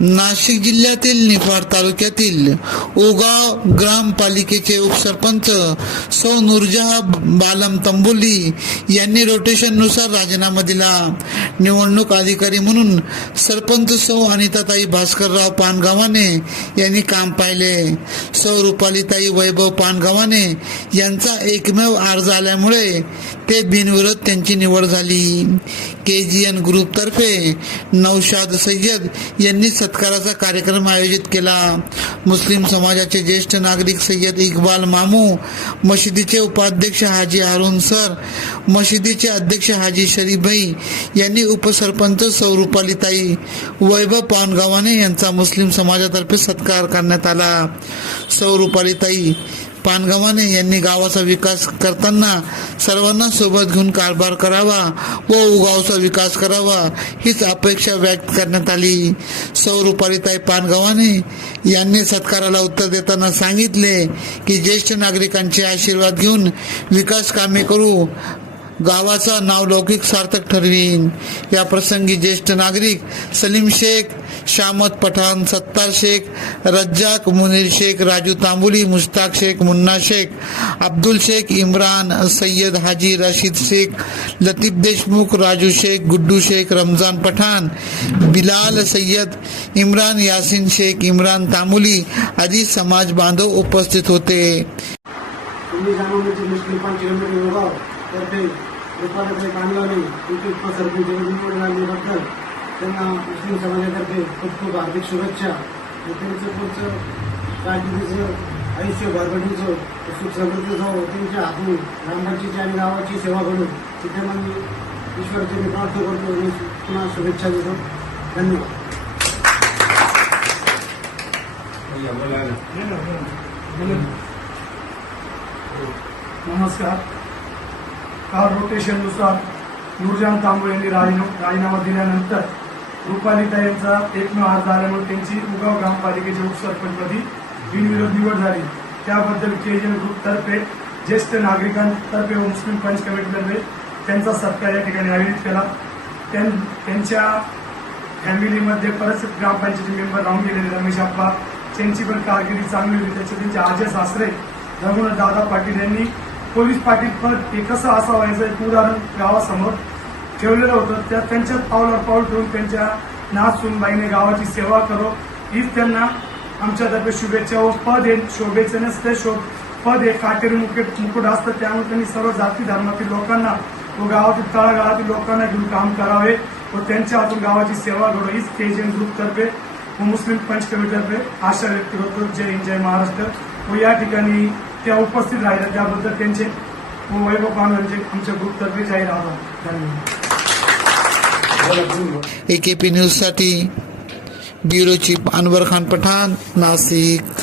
नाशिक जिल्ह्यातील निफाड तालुक्यातील ओगाव ग्रामपालिकेचे उपसरपंच सौ नूरजहा बालम तंबोली यांनी रोटेशननुसार राजीनामा दिला. निवडणूक अधिकारी म्हणून सरपंच सौ अनिताताई भास्करराव पानगावाने यांनी काम पाहिले. सौ रुपालीताई वैभव पानगावाने यांचा एकमेव अर्ज आल्यामुळे ते बिनविरोध त्यांची निवड झाली. के जी एन ग्रुपतर्फे नौशाद सय्यद यांनी सत्काराचा कार्यक्रम आयोजित केला. मुस्लिम समाजाचे ज्येष्ठ नागरिक सय्यद इक्बाल मामू मशिदीचे उपाध्यक्ष हाजी हारून सर मशिदीचे अध्यक्ष हाजी शरीफभाई यांनी उपसरपंच सौरुपालीताई वैभव पानगावाने यांचा मुस्लिम समाजातर्फे सत्कार करण्यात आला. सौरुपालीताई पानगव्हाणे यांनी गावाचा विकास करताना सर्वांना सोबत घेऊन कारभार करावा व उगावचा विकास करावा हीच अपेक्षा व्यक्त करण्यात आली. सौरुपालीताई पानगव्हाणे यांनी सत्काराला उत्तर देताना सांगितले की ज्येष्ठ नागरिकांचे आशीर्वाद घेऊन विकास कामे करू. गावाचा नावलौकिक सार्थक ठरवीन. या प्रसंगी ज्येष्ठ नागरिक सलीम शेख शामत पठाण सत्तार शेख रज्जाक मुनीर शेख राजू तांबुली मुश्ताक शेख मुन्ना शेख अब्दुल शेख इम्रान सय्यद हाजी रशीद शेख लतीफ देशमुख राजू शेख गुड्डू शेख रमजान पठाण बिलाल सय्यद इम्रान यासिन शेख इम्रान तांबुली आदी समाज बांधव उपस्थित होते. तुम्ही जाणवण्याचे मुस्लिम पाच किलोमीटर योगाव तर्फे उत्पादक बांधवाने तुमचे उपसरपंच निवड झाल्याबद्दल त्यांना मुस्लिम समाजातर्फे खूप खूप हार्दिक शुभेच्छा. आणि त्यांचं पुढचं कारकिर्दीचं आयुष्य भरभटीचं सुख समृद्धीचं त्यांच्या हातून ग्रामपंचायतीची आणि गावाची सेवा करून तिथे मग मी ईश्वरचे मी प्रार्थना करतो आणि पुन्हा शुभेच्छा देतो. धन्यवाद. नमस्कार. काल रोटेशननुसार नूरजान तांबळे यांनी राजीनामा राजीनामा दिल्यानंतर रुपालिता यांचा एकमेव अर्ज आल्यामुळे त्यांची उगाव ग्रामपालिकेच्या उपसरपंचपदी बिनविरोध निवड झाली. त्याबद्दल केजन ग्रुपतर्फे ज्येष्ठ नागरिकांतर्फे व मुस्लिम पंच कमिटीतर्फे त्यांचा सत्कार या ठिकाणी आयोजित केला. त्यां- त्यांच्या फॅमिलीमध्ये परत ग्रामपंचायती मेंबर राहून गेलेले रमेश आप्पा त्यांची पण कारकिर्दी चांगली होती. त्याचे त्यांचे आजे सासरे रघुनाथ दादा पाटील यांनी पोलीस पाटील पद हे कसं असावं याचं एक उदाहरण गावासमोर ठेवलेलं होतं. त्या त्यांच्या पावलावर पाऊल ठेवून त्यांच्या नाथ सुनबाईने गावाची सेवा करो. हीच त्यांना आमच्यातर्फे शुभेच्छा व पद हे शोभेचे नसते. शोभ पद हे काटेरी मुकुट मुकुट असतं. त्यामुळे त्यांनी सर्व जाती धर्मातील लोकांना व गावातील तळागाळातील लोकांना घेऊन काम करावे व त्यांच्या हातून गावाची सेवा घडो हीच केजन ग्रुपतर्फे व मुस्लिम पंच कमिटीतर्फे आशा व्यक्त करतो. जय हिंद जय महाराष्ट्र. व या ठिकाणी त्या उपस्थित राहिल्या. त्याबद्दल त्यांचे वैभव पानवांचे आमच्या ग्रुपतर्फे जाहीर आभार धन्यवाद ए के पी न्यूजसाठी ब्युरो चीफ अनवर खान पठाण नाशिक.